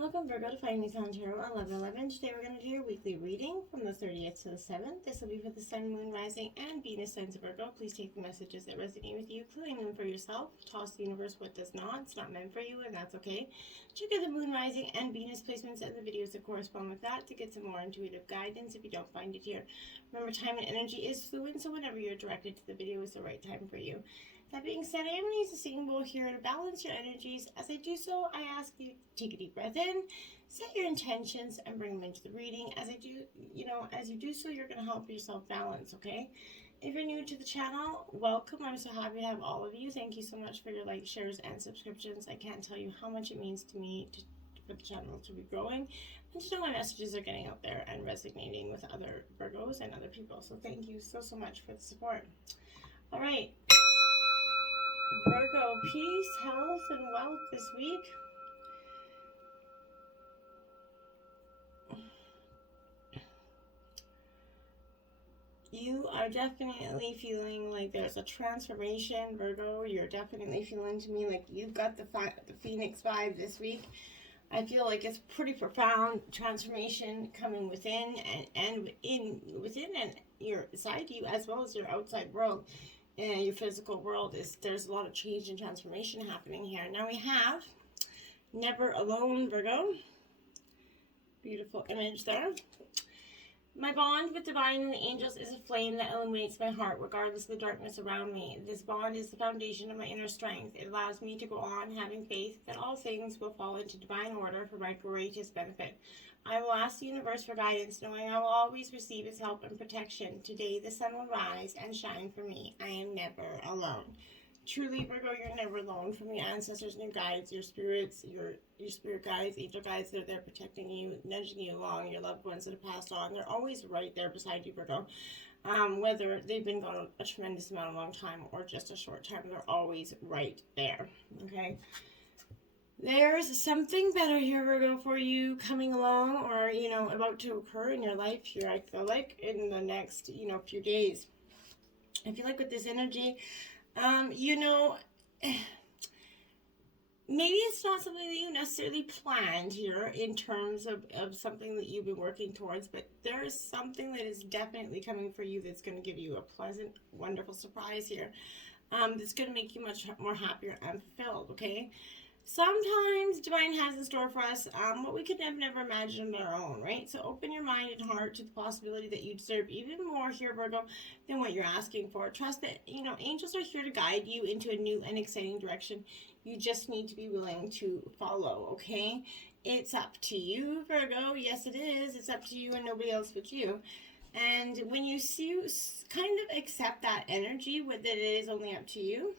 Welcome Virgo to Finding Sun Tarot 11/11. Today we're going to do your weekly reading from the 30th to the 7th. This will be for the Sun, Moon, Rising, and Venus signs of Virgo. Please take the messages that resonate with you, claim them for yourself. Toss the universe what does not. It's not meant for you, and that's okay. Check out the Moon, Rising, and Venus placements and the videos that correspond with that to get some more intuitive guidance if you don't find it here. Remember, time and energy is fluid, so whenever you're directed to the video is the right time for you. That being said, I am going to use a singing bowl here to balance your energies. As I do so, I ask you to take a deep breath in, set your intentions, and bring them into the reading. As you do so, you're going to help yourself balance, okay? If you're new to the channel, welcome. I'm so happy to have all of you. Thank you so much for your likes, shares, and subscriptions. I can't tell you how much it means to me for the channel to be growing and to know my messages are getting out there and resonating with other Virgos and other people. So thank you so much for the support. All right. Virgo, peace, health, and wealth this week. You are definitely feeling like there's a transformation, Virgo. You're definitely feeling to me like you've got the Phoenix vibe this week. I feel like it's pretty profound transformation coming within and your side you as well as your outside world. And your physical world there's a lot of change and transformation happening here. Now we have Never Alone, Virgo. Beautiful image there. My bond with divine and the angels is a flame that illuminates my heart regardless of the darkness around me. This bond is the foundation of my inner strength. It allows me to go on having faith that all things will fall into divine order for my greatest benefit. I will ask the universe for guidance, knowing I will always receive its help and protection. Today the sun will rise and shine for me. I am never alone. Truly, Virgo, you're never alone. From your ancestors and your guides, your spirits, your spirit guides, angel guides, they're there protecting you, nudging you along, your loved ones that have passed on. They're always right there beside you, Virgo. Whether they've been gone a tremendous amount of long time or just a short time, they're always right there, okay? There's something better here, Virgo, for you coming along or, about to occur in your life here, I feel like, in the next, few days. I feel like with this energy, maybe it's not something that you necessarily planned here in terms of something that you've been working towards, but there is something that is definitely coming for you that's going to give you a pleasant, wonderful surprise here. That's going to make you much more happier and fulfilled, okay? Sometimes divine has in store for us what we could never imagine on our own, right? So open your mind and heart to the possibility that you deserve even more here, Virgo, than what you're asking for. Trust that, angels are here to guide you into a new and exciting direction. You just need to be willing to follow, okay? It's up to you, Virgo. Yes, it is. It's up to you and nobody else but you. And when you kind of accept that energy, that it is only up to you,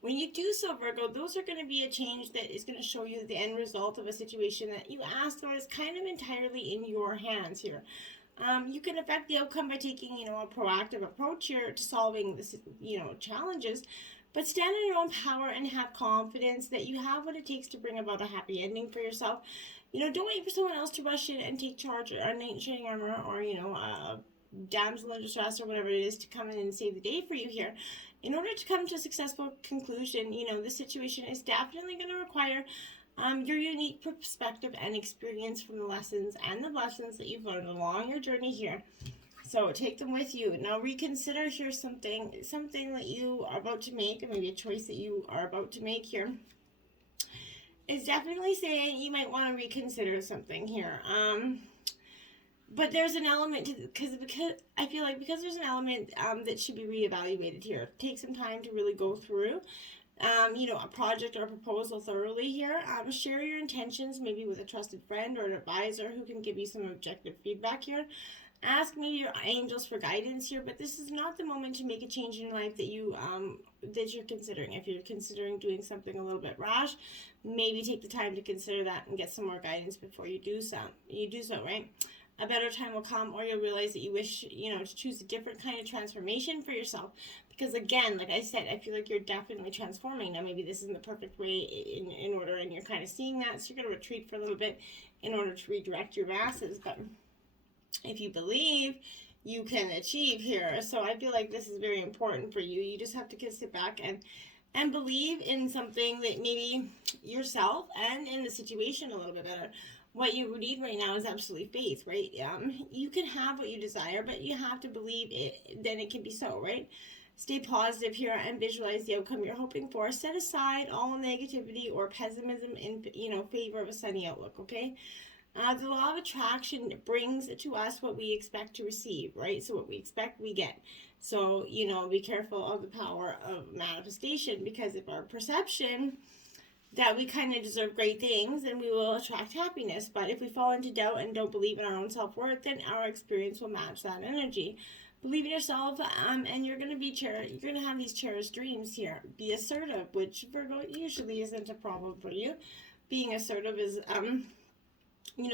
when you do so, Virgo, those are going to be a change that is going to show you the end result of a situation that you asked for is kind of entirely in your hands here. You can affect the outcome by taking, a proactive approach here to solving this, challenges, but stand in your own power and have confidence that you have what it takes to bring about a happy ending for yourself. Don't wait for someone else to rush in and take charge or a knight in shining armor or, a damsel in distress or whatever it is to come in and save the day for you here. In order to come to a successful conclusion, this situation is definitely going to require your unique perspective and experience from the lessons and the blessings that you've learned along your journey here. So take them with you. Now reconsider here something that you are about to make, or maybe a choice that you are about to make here. It's definitely saying you might want to reconsider something here. But there's an element to because I feel like there's an element that should be reevaluated here. Take some time to really go through, a project or a proposal thoroughly here. Share your intentions maybe with a trusted friend or an advisor who can give you some objective feedback here. Ask maybe your angels for guidance here, but this is not the moment to make a change in your life that you're considering. If you're considering doing something a little bit rash, maybe take the time to consider that and get some more guidance before you do so. Right? A better time will come, or you'll realize that you wish, to choose a different kind of transformation for yourself. Because again, like I said, I feel like you're definitely transforming. Now, maybe this isn't the perfect way in order, and you're kind of seeing that, so you're going to retreat for a little bit in order to redirect your masses. But if you believe, you can achieve here. So I feel like this is very important for you. You just have to sit back and and believe in something that maybe yourself and in the situation a little bit better. What you need right now is absolutely faith, right? You can have what you desire, but you have to believe it, then it can be so, right? Stay positive here and visualize the outcome you're hoping for. Set aside all negativity or pessimism in favor of a sunny outlook, okay? The law of attraction brings to us what we expect to receive, right? So what we expect, we get. So, be careful of the power of manifestation, because if our perception that we kind of deserve great things, then we will attract happiness. But if we fall into doubt and don't believe in our own self-worth, then our experience will match that energy. Believe in yourself, and you're going to have these cherished dreams here. Be assertive, which Virgo usually isn't a problem for you. Being assertive is,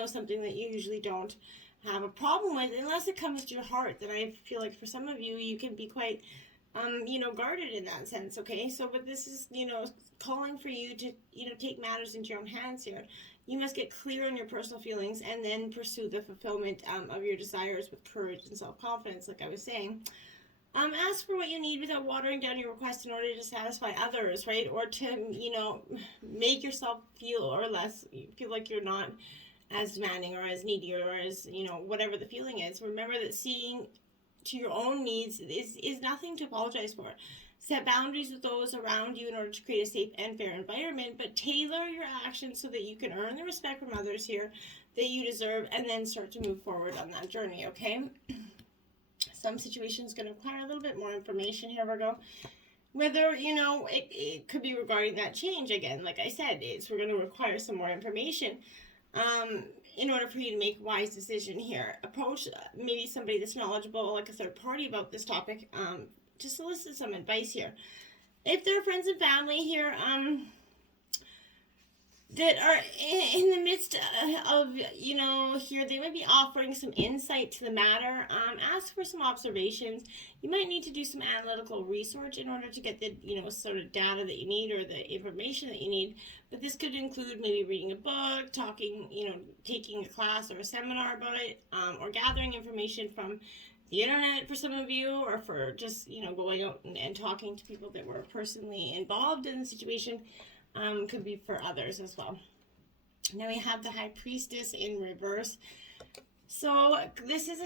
something that you usually don't have a problem with, unless it comes to your heart. Then I feel like for some of you, you can be quite guarded in that sense, okay? So, but this is, calling for you to, take matters into your own hands here. You must get clear on your personal feelings and then pursue the fulfillment of your desires with courage and self-confidence, like I was saying. Ask for what you need without watering down your request in order to satisfy others, right? Or to, make yourself feel like you're not as demanding or as needy or as, whatever the feeling is. Remember that seeing to your own needs is nothing to apologize for. Set boundaries with those around you in order to create a safe and fair environment, but tailor your actions so that you can earn the respect from others here that you deserve, and then start to move forward on that journey, okay? Some situations going to require a little bit more information here, Virgo. Whether, it could be regarding that change again. Like I said, we're going to require some more information in order for you to make a wise decision here. Approach maybe somebody that's knowledgeable, like a third party, about this topic, to solicit some advice here. If there are friends and family here that are in the midst of, here, they might be offering some insight to the matter. Ask for some observations. You might need to do some analytical research in order to get the, sort of data that you need or the information that you need. But this could include maybe reading a book, talking, taking a class or a seminar about it, or gathering information from the internet for some of you, or for just, going out and talking to people that were personally involved in the situation. Could be for others as well. Now we have the High Priestess in reverse. So this is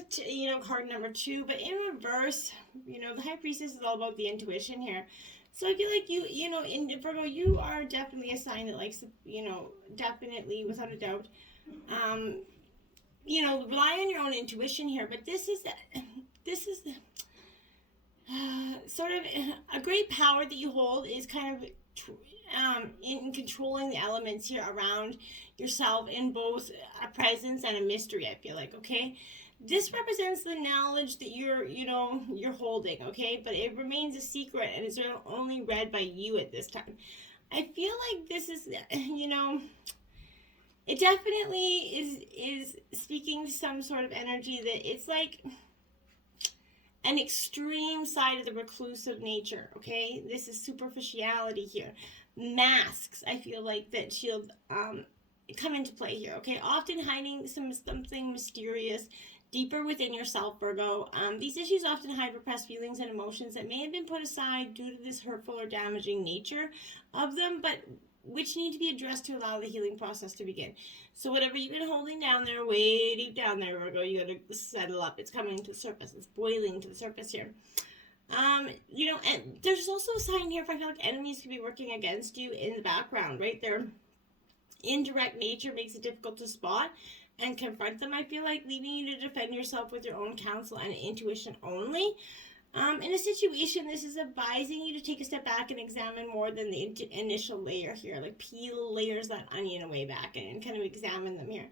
card number 2, but in reverse, the High Priestess is all about the intuition here. So I feel like in Virgo, you are definitely a sign that likes, definitely, without a doubt, rely on your own intuition here. But this is sort of a great power that you hold, is kind of in controlling the elements here around yourself, in both a presence and a mystery, I feel like, okay? This represents the knowledge that you're holding, okay? But it remains a secret, and it's only read by you at this time. I feel like this is, it definitely is speaking to some sort of energy that it's like an extreme side of the reclusive nature, okay? This is superficiality here. Masks, I feel like, that she'll come into play here, okay? Often hiding something mysterious deeper within yourself, Virgo. These issues often hide repressed feelings and emotions that may have been put aside due to this hurtful or damaging nature of them, but which need to be addressed to allow the healing process to begin. So whatever you've been holding down there, way deep down there, Virgo, you got to settle up. It's coming to the surface. It's boiling to the surface here. And there's also a sign here, if I feel like enemies could be working against you in the background, right? Their indirect nature makes it difficult to spot and confront them, I feel like, leaving you to defend yourself with your own counsel and intuition only. In a situation, this is advising you to take a step back and examine more than the initial layer here, like peel layers that onion away back and kind of examine them here.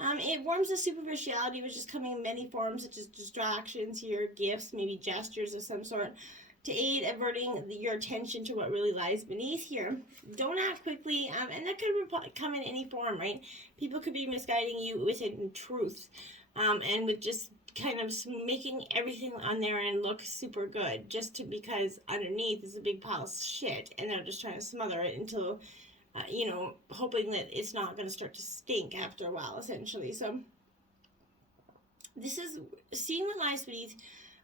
It warms the superficiality, which is coming in many forms, such as distractions here, gifts, maybe gestures of some sort, to aid averting your attention to what really lies beneath here. Don't act quickly, and that could come in any form, right? People could be misguiding you with hidden truths, and with just kind of making everything on their end look super good, because underneath is a big pile of shit, and they're just trying to smother it until, hoping that it's not going to start to stink after a while, essentially. So this is seeing what lies beneath,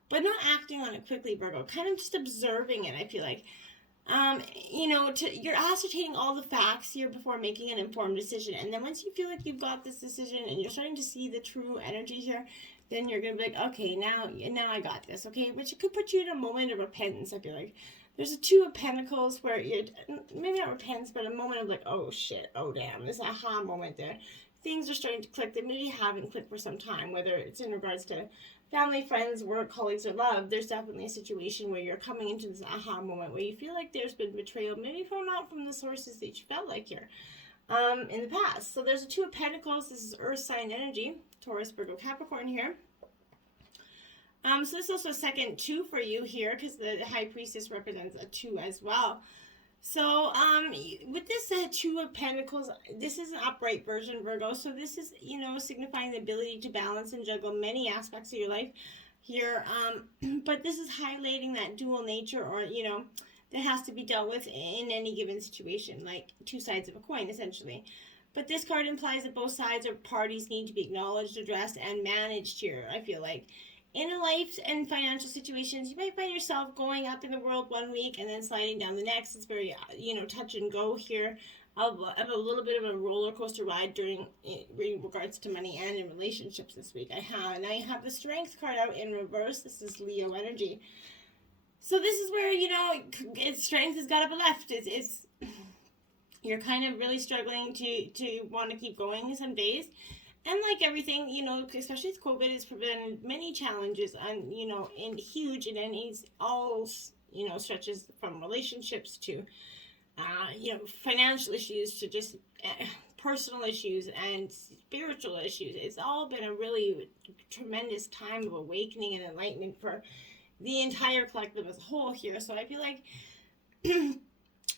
but not acting on it quickly, Virgo. Kind of just observing it, I feel like. You're ascertaining all the facts here before making an informed decision. And then once you feel like you've got this decision and you're starting to see the true energy here, then you're going to be like, okay, now I got this, okay? But it could put you in a moment of repentance, I feel like. There's a Two of Pentacles where you're, maybe not repentance, but a moment of like, oh shit, oh damn, this aha moment there. Things are starting to click that maybe haven't clicked for some time, whether it's in regards to family, friends, work, colleagues, or love. There's definitely a situation where you're coming into this aha moment where you feel like there's been betrayal, maybe not from the sources that you felt like here in the past. So there's a Two of Pentacles. This is Earth sign energy, Taurus, Virgo, Capricorn here. So this is also a second 2 for you here because the High Priestess represents a 2 as well. So with this Two of Pentacles, this is an upright version, Virgo. So this is, signifying the ability to balance and juggle many aspects of your life here. But this is highlighting that dual nature, or, that has to be dealt with in any given situation, like two sides of a coin, essentially. But this card implies that both sides or parties need to be acknowledged, addressed, and managed here, I feel like. In a life and financial situations, you might find yourself going up in the world one week and then sliding down the next. It's very, touch and go here, of a little bit of a roller coaster ride in regards to money and in relationships this week. Now you have the Strength card out in reverse. This is Leo energy. So this is where, strength has got up and left. It's you're kind of really struggling to want to keep going some days. And like everything, especially with COVID, it's prevented many challenges and, in huge, and then it's all, stretches from relationships to, financial issues to just personal issues and spiritual issues. It's all been a really tremendous time of awakening and enlightenment for the entire collective as a whole here. So I feel like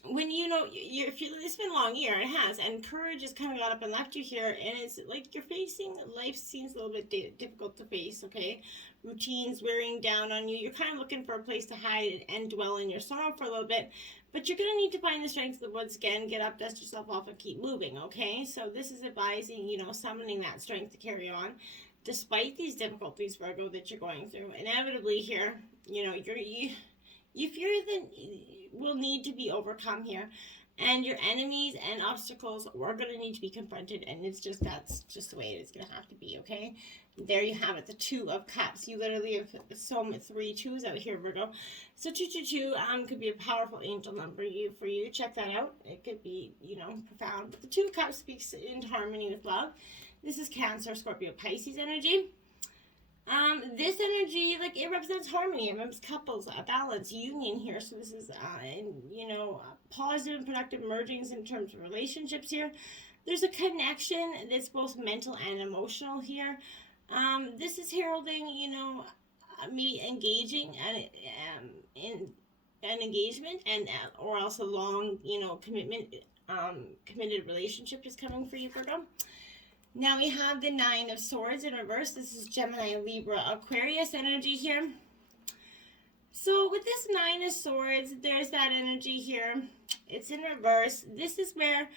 when it's been a long year, it has, and courage has kind of got up and left you here, and it's like you're facing, life seems a little bit difficult to face, okay? Routines wearing down on you. You're kind of looking for a place to hide and dwell in your sorrow for a little bit, but you're going to need to find the strength of the woods again, get up, dust yourself off, and keep moving, okay? So this is advising, summoning that strength to carry on, despite these difficulties, Virgo, that you're going through. Inevitably here, you fear that will need to be overcome here, and your enemies and obstacles are going to need to be confronted, and that's just the way it is going to have to be, okay? There you have it, the Two of Cups. You literally have so many 3 2s out here, Virgo. So 222 could be a powerful angel number for you. Check that out. It could be, profound. But the Two of Cups speaks in harmony with love. This is Cancer, Scorpio, Pisces energy. This energy, it represents harmony. It represents couples, a balance, union here. So this is, positive and productive mergings in terms of relationships here. There's a connection that's both mental and emotional here. This is heralding, me engaging in an engagement or else a long, committed relationship is coming for you, Virgo. Now we have the Nine of Swords in reverse. This is Gemini, Libra, Aquarius energy here. So with this Nine of Swords, there's that energy here. It's in reverse. This is where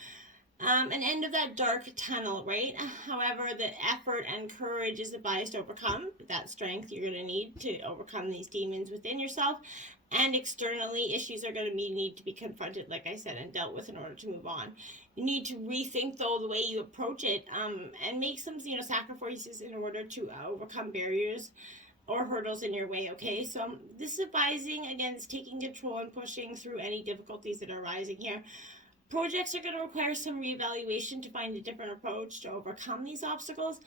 an end of that dark tunnel, right? However, the effort and courage is advised to overcome that strength you're going to need to overcome these demons within yourself. And externally, issues are going to need to be confronted, like I said, and dealt with in order to move on. You need to rethink, though, the way you approach it, and make some, sacrifices in order to overcome barriers or hurdles in your way, okay? So this is advising against taking control and pushing through any difficulties that are arising here. Projects are going to require some reevaluation to find a different approach to overcome these obstacles.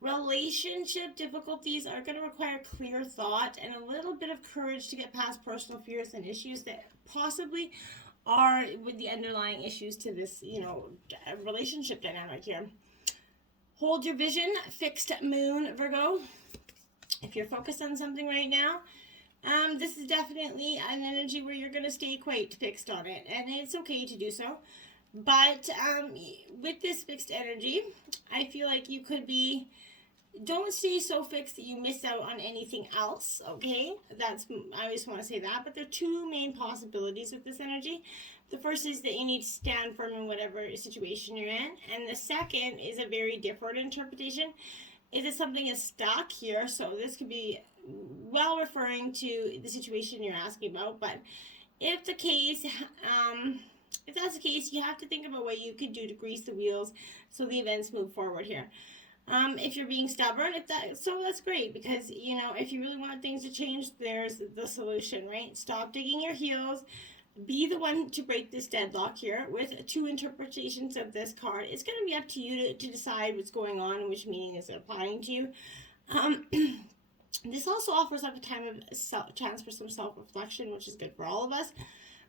Relationship difficulties are going to require clear thought and a little bit of courage to get past personal fears and issues that possibly are with the underlying issues to this, relationship dynamic here. Hold your vision, fixed moon, Virgo. If you're focused on something right now, this is definitely an energy where you're going to stay quite fixed on it, and it's okay to do so. But with this fixed energy, I feel like you could be, don't stay so fixed that you miss out on anything else, okay? I just want to say that. But there are two main possibilities with this energy. The first is that you need to stand firm in whatever situation you're in. And the second is a very different interpretation. Is that something is stuck here? So this could be well referring to the situation you're asking about, but if that's the case, you have to think about what you could do to grease the wheels so the events move forward here. If you're being stubborn, that's great, because if you really want things to change, there's the solution, right? Stop digging your heels. Be the one to break this deadlock here. With two interpretations of this card, it's going to be up to you to decide what's going on and which meaning is applying to you. This also offers up a time of chance for some self-reflection, which is good for all of us.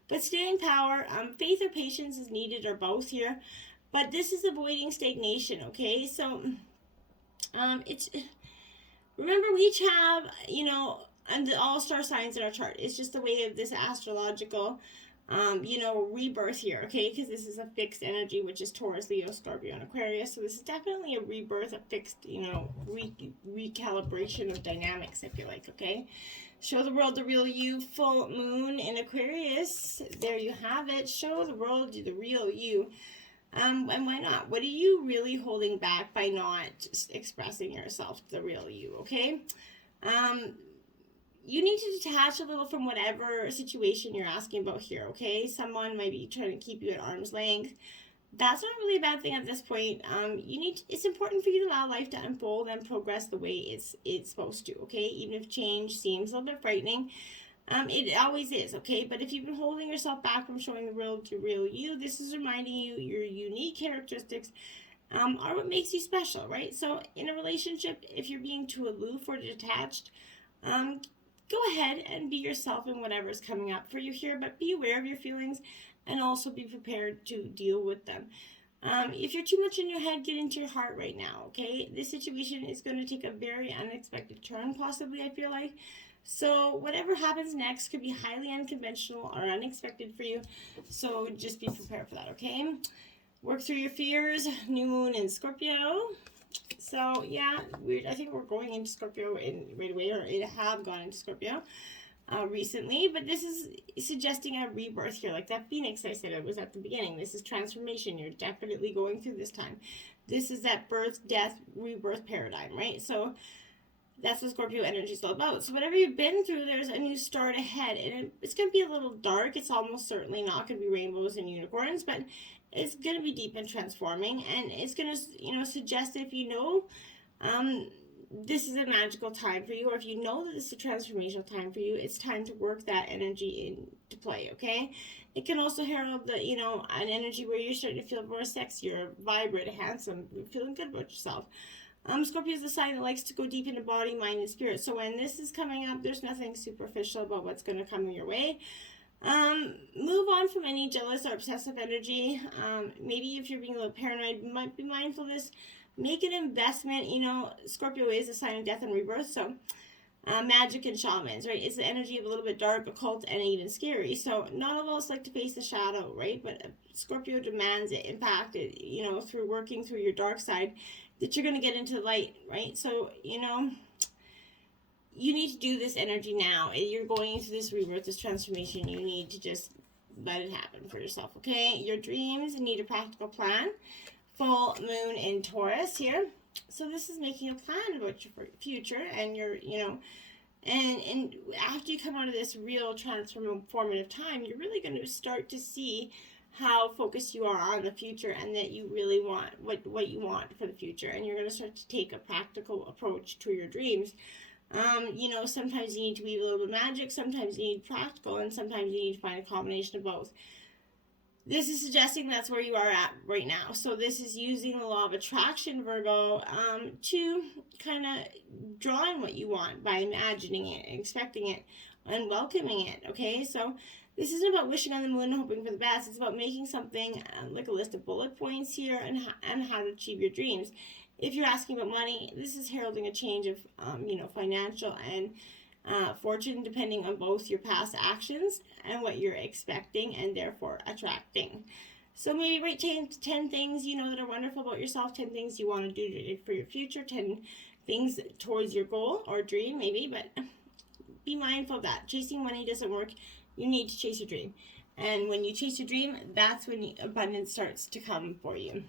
But stay in power. Faith or patience is needed, or both here. But this is avoiding stagnation, okay? So it's, remember, we each have, and the all-star signs in our chart. It's just the way of this astrological, rebirth here, okay? Because this is a fixed energy, which is Taurus, Leo, Scorpio, and Aquarius. So this is definitely a rebirth, a fixed, recalibration of dynamics, if you like, okay? Show the world the real you. Full moon in Aquarius. There you have it. Show the world the real you. And why not? What are you really holding back by not expressing yourself, the real you, okay? You need to detach a little from whatever situation you're asking about here, okay? Someone might be trying to keep you at arm's length. That's not really a bad thing at this point. It's important for you to allow life to unfold and progress the way it's supposed to, okay? Even if change seems a little bit frightening, it always is, okay? But if you've been holding yourself back from showing the world your real you, this is reminding you your unique characteristics are what makes you special, right? So in a relationship, if you're being too aloof or detached, go ahead and be yourself in whatever's coming up for you here, but be aware of your feelings and also be prepared to deal with them. If you're too much in your head, get into your heart right now, okay? This situation is going to take a very unexpected turn, possibly, I feel like. So whatever happens next could be highly unconventional or unexpected for you. So just be prepared for that, okay? Work through your fears. New moon in Scorpio. So yeah, I think we're going into Scorpio right away, or have gone into Scorpio recently. But this is suggesting a rebirth here, like that phoenix I said it was at the beginning. This is transformation. You're definitely going through this time. This is that birth, death, rebirth paradigm, right? So that's what Scorpio energy is all about. So whatever you've been through, there's a new start ahead. And it's going to be a little dark. It's almost certainly not going to be rainbows and unicorns, but it's going to be deep and transforming. And it's going to, suggest that if this is a magical time for you, or if you know that this is a transformational time for you, it's time to work that energy into play, okay? It can also herald an energy where you're starting to feel more sexier, vibrant, handsome, feeling good about yourself. Scorpio is a sign that likes to go deep into body, mind, and spirit. So when this is coming up, there's nothing superficial about what's going to come your way. Move on from any jealous or obsessive energy. Maybe if you're being a little paranoid, you might be mindful of this. Make an investment. Scorpio is a sign of death and rebirth. So magic and shamans, right? It's the energy of a little bit dark, occult, and even scary. So not all of us like to face the shadow, right? But Scorpio demands it. In fact, through working through your dark side, that you're going to get into the light, right? So, you need to do this energy now. You're going through this rebirth, this transformation. You need to just let it happen for yourself, okay? Your dreams need a practical plan. Full moon in Taurus here. So this is making a plan about your future and your, and after you come out of this real transformative time, you're really going to start to see how focused you are on the future, and that you really want what you want for the future, and you're going to start to take a practical approach to your dreams. Sometimes you need to weave a little bit of magic, sometimes you need practical, and sometimes you need to find a combination of both. This is suggesting that's where you are at right now. So this is using the law of attraction, Virgo, to kind of draw in what you want by imagining it, expecting it, and welcoming it, okay? So this isn't about wishing on the moon and hoping for the best. It's about making something like a list of bullet points here and how to achieve your dreams. If you're asking about money, this is heralding a change of, financial and fortune, depending on both your past actions and what you're expecting and therefore attracting. So maybe write 10 things that are wonderful about yourself, 10 things you want to do for your future, 10 things towards your goal or dream maybe, but be mindful of that. Chasing money doesn't work. You need to chase your dream. And when you chase your dream, that's when abundance starts to come for you.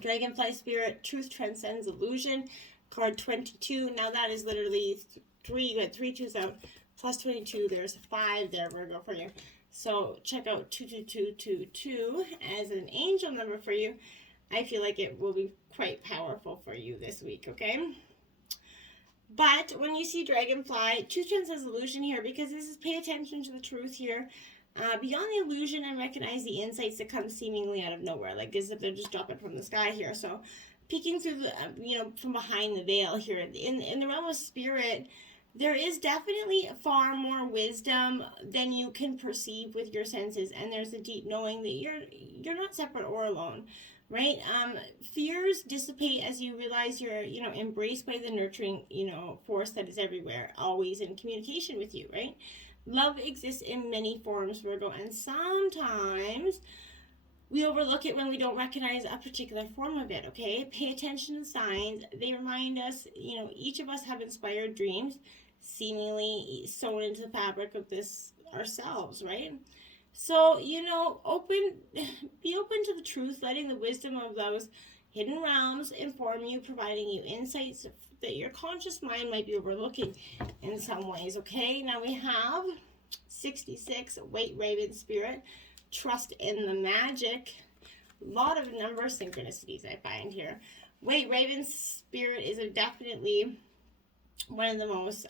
Dragonfly Spirit, Truth Transcends Illusion, card 22. Now that is literally 3. You had 3 twos out, plus 22. There's 5 there, Virgo, for you. So check out 22222 as an angel number for you. I feel like it will be quite powerful for you this week, okay? But when you see dragonfly, choose transcends illusion here, because this is pay attention to the truth here. Beyond the illusion, and recognize the insights that come seemingly out of nowhere, like as if they're just dropping from the sky here. So peeking through the, from behind the veil here. In the realm of spirit, there is definitely far more wisdom than you can perceive with your senses, and there's a deep knowing that you're not separate or alone, right? Fears dissipate as you realize you're, embraced by the nurturing, force that is everywhere, always in communication with you, right? Love exists in many forms, Virgo, and sometimes we overlook it when we don't recognize a particular form of it, okay? Pay attention to signs. They remind us, each of us have inspired dreams, seemingly sewn into the fabric of this ourselves, right? So, be open to the truth, letting the wisdom of those hidden realms inform you, providing you insights that your conscious mind might be overlooking in some ways, okay? Now we have 66, White Raven Spirit, trust in the magic. A lot of number synchronicities I find here. White Raven Spirit is definitely one of the most,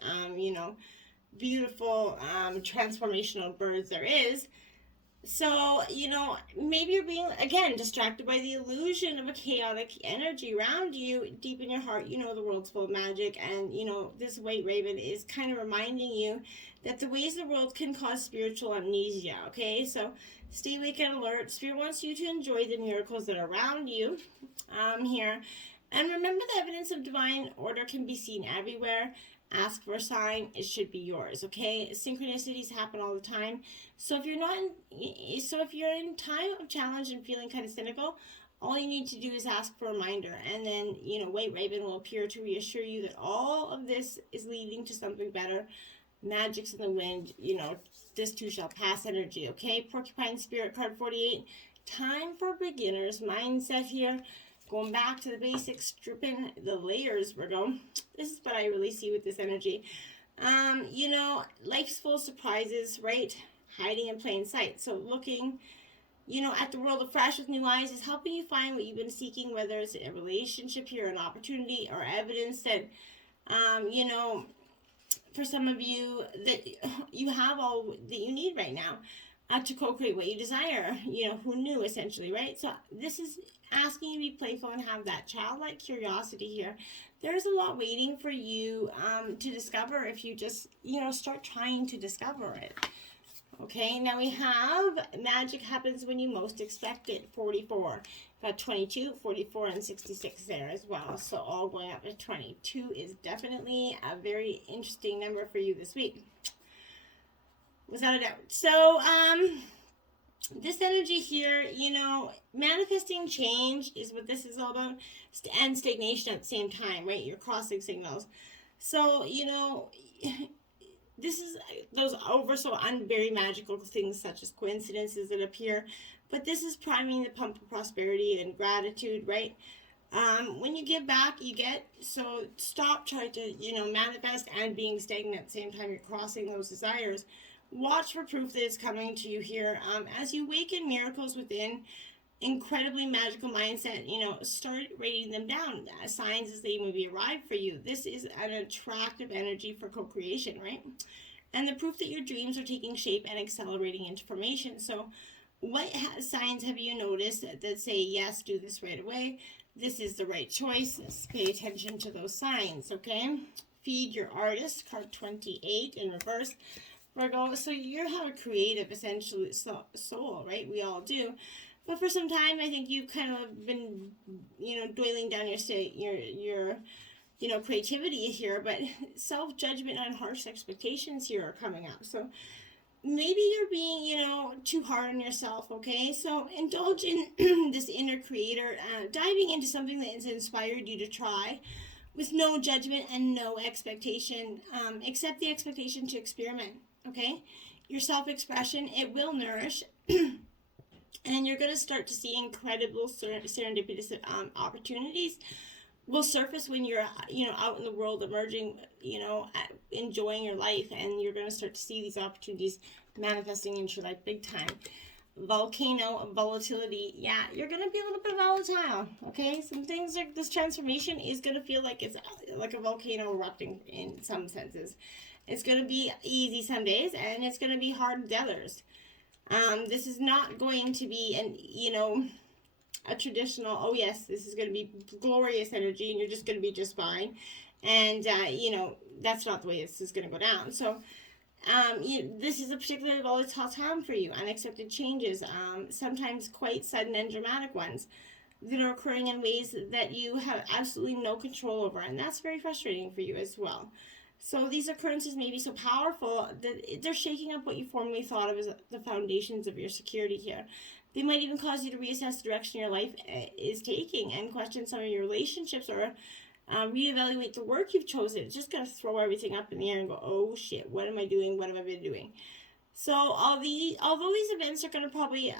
beautiful, transformational birds there is. So, maybe you're being, again, distracted by the illusion of a chaotic energy around you. Deep in your heart, the world's full of magic. And, this White Raven is kind of reminding you that the ways of the world can cause spiritual amnesia, okay? So stay awake and alert. Spirit wants you to enjoy the miracles that are around you here. And remember, the evidence of divine order can be seen everywhere. Ask for a sign, it should be yours, okay? Synchronicities happen all the time. So if you're in time of challenge and feeling kind of cynical, all you need to do is ask for a reminder, and then, White Raven will appear to reassure you that all of this is leading to something better. Magic's in the wind, this too shall pass energy, okay? Porcupine Spirit, card 48. Time for beginners mindset here. Going back to the basics, stripping the layers, Virgo. This is what I really see with this energy. Life's full of surprises, right? Hiding in plain sight. So looking, at the world afresh with new eyes is helping you find what you've been seeking, whether it's a relationship here, an opportunity, or evidence that, for some of you, that you have all that you need right now to co-create what you desire. Who knew, essentially, right? So this is asking you to be playful and have that childlike curiosity here. There's a lot waiting for you to discover if you just, start trying to discover it. Okay, now we have magic happens when you most expect it, 44. Got 22, 44, and 66 there as well. So all going up to 22 is definitely a very interesting number for you this week, without a doubt. So, this energy here, manifesting change is what this is all about, and stagnation at the same time, right? You're crossing signals. So, this is those very magical things such as coincidences that appear, but this is priming the pump of prosperity and gratitude, right? When you give back, you get. So stop trying to, manifest and being stagnant at the same time you're crossing those desires. Watch for proof that it's coming to you here. As you awaken miracles within, incredibly magical mindset, start writing them down. Signs as they maybe arrive for you. This is an attractive energy for co-creation, right? And the proof that your dreams are taking shape and accelerating into formation. So what signs have you noticed that say, yes, do this right away? This is the right choice. Pay attention to those signs, okay? Feed your artist, card 28 in reverse. Virgo, so you have a creative, essentially, soul, right? We all do. But for some time, I think you've kind of been, dwindling down your creativity here. But self-judgment and harsh expectations here are coming up. So maybe you're being, too hard on yourself, okay? So indulge in this inner creator, diving into something that has inspired you to try with no judgment and no expectation. Accept the expectation to experiment, okay? Your self-expression, it will nourish. And you're going to start to see incredible serendipitous opportunities will surface when you're, out in the world, emerging, enjoying your life, and you're going to start to see these opportunities manifesting into your life big time. Volcano, volatility, yeah, you're going to be a little bit volatile, okay? Some things like this transformation is going to feel like it's like a volcano erupting in some senses. It's going to be easy some days, and it's going to be hard others. This is not going to be a traditional, oh yes, this is going to be glorious energy and you're just going to be just fine. And, that's not the way this is going to go down. So, this is a particularly volatile time for you. Unexpected changes, sometimes quite sudden and dramatic ones that are occurring in ways that you have absolutely no control over. And that's very frustrating for you as well. So these occurrences may be so powerful that they're shaking up what you formerly thought of as the foundations of your security here. They might even cause you to reassess the direction your life is taking and question some of your relationships, or reevaluate the work you've chosen. It's just going to throw everything up in the air and go, oh shit, what am I doing? What have I been doing? So although these events are going to probably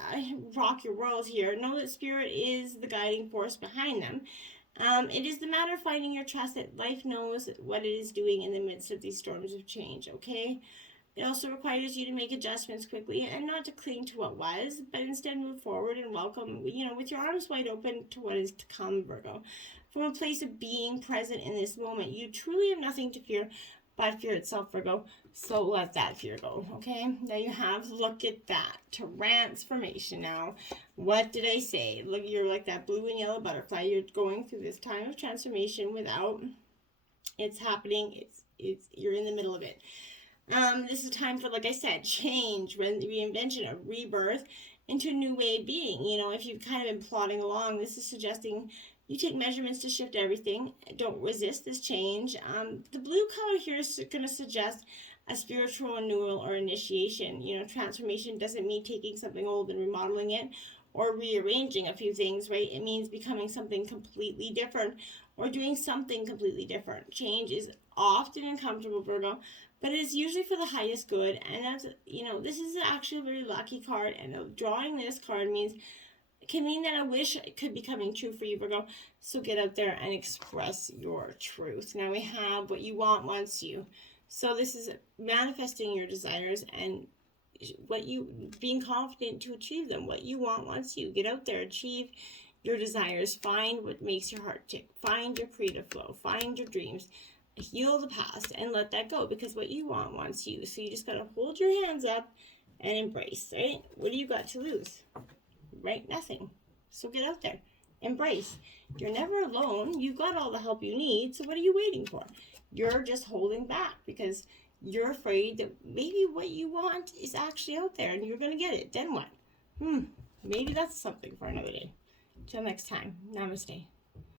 rock your world here, know that Spirit is the guiding force behind them. It is the matter of finding your trust that life knows what it is doing in the midst of these storms of change, okay? It also requires you to make adjustments quickly and not to cling to what was, but instead move forward and welcome, with your arms wide open to what is to come, Virgo. From a place of being present in this moment, you truly have nothing to fear but fear itself, Virgo. So let that fear go, okay? Now you have, look at that, transformation. Now, what did I say? Look, you're like that blue and yellow butterfly. You're going through this time of transformation without, it's happening, you're in the middle of it. This is time for, like I said, change, reinvention, a rebirth into a new way of being. If you've kind of been plodding along, this is suggesting you take measurements to shift everything. Don't resist this change. The blue color here is going to suggest a spiritual renewal or initiation. Transformation doesn't mean taking something old and remodeling it or rearranging a few things, right? It means becoming something completely different or doing something completely different. Change is often uncomfortable, Virgo, but it is usually for the highest good. And that's, this is actually a very lucky card, and drawing this card can mean that a wish could be coming true for you, Virgo. So get out there and express your truth. Now we have what you want wants you. So this is manifesting your desires and being confident to achieve them. What you want wants you. Get out there, achieve your desires. Find what makes your heart tick. Find your creative flow. Find your dreams. Heal the past and let that go, because what you want wants you. So you just got to hold your hands up and embrace, right? What do you got to lose? Right? Nothing. So get out there. Embrace. You're never alone. You've got all the help you need. So what are you waiting for? You're just holding back because you're afraid that maybe what you want is actually out there and you're going to get it. Then what? Maybe that's something for another day. Till next time. Namaste.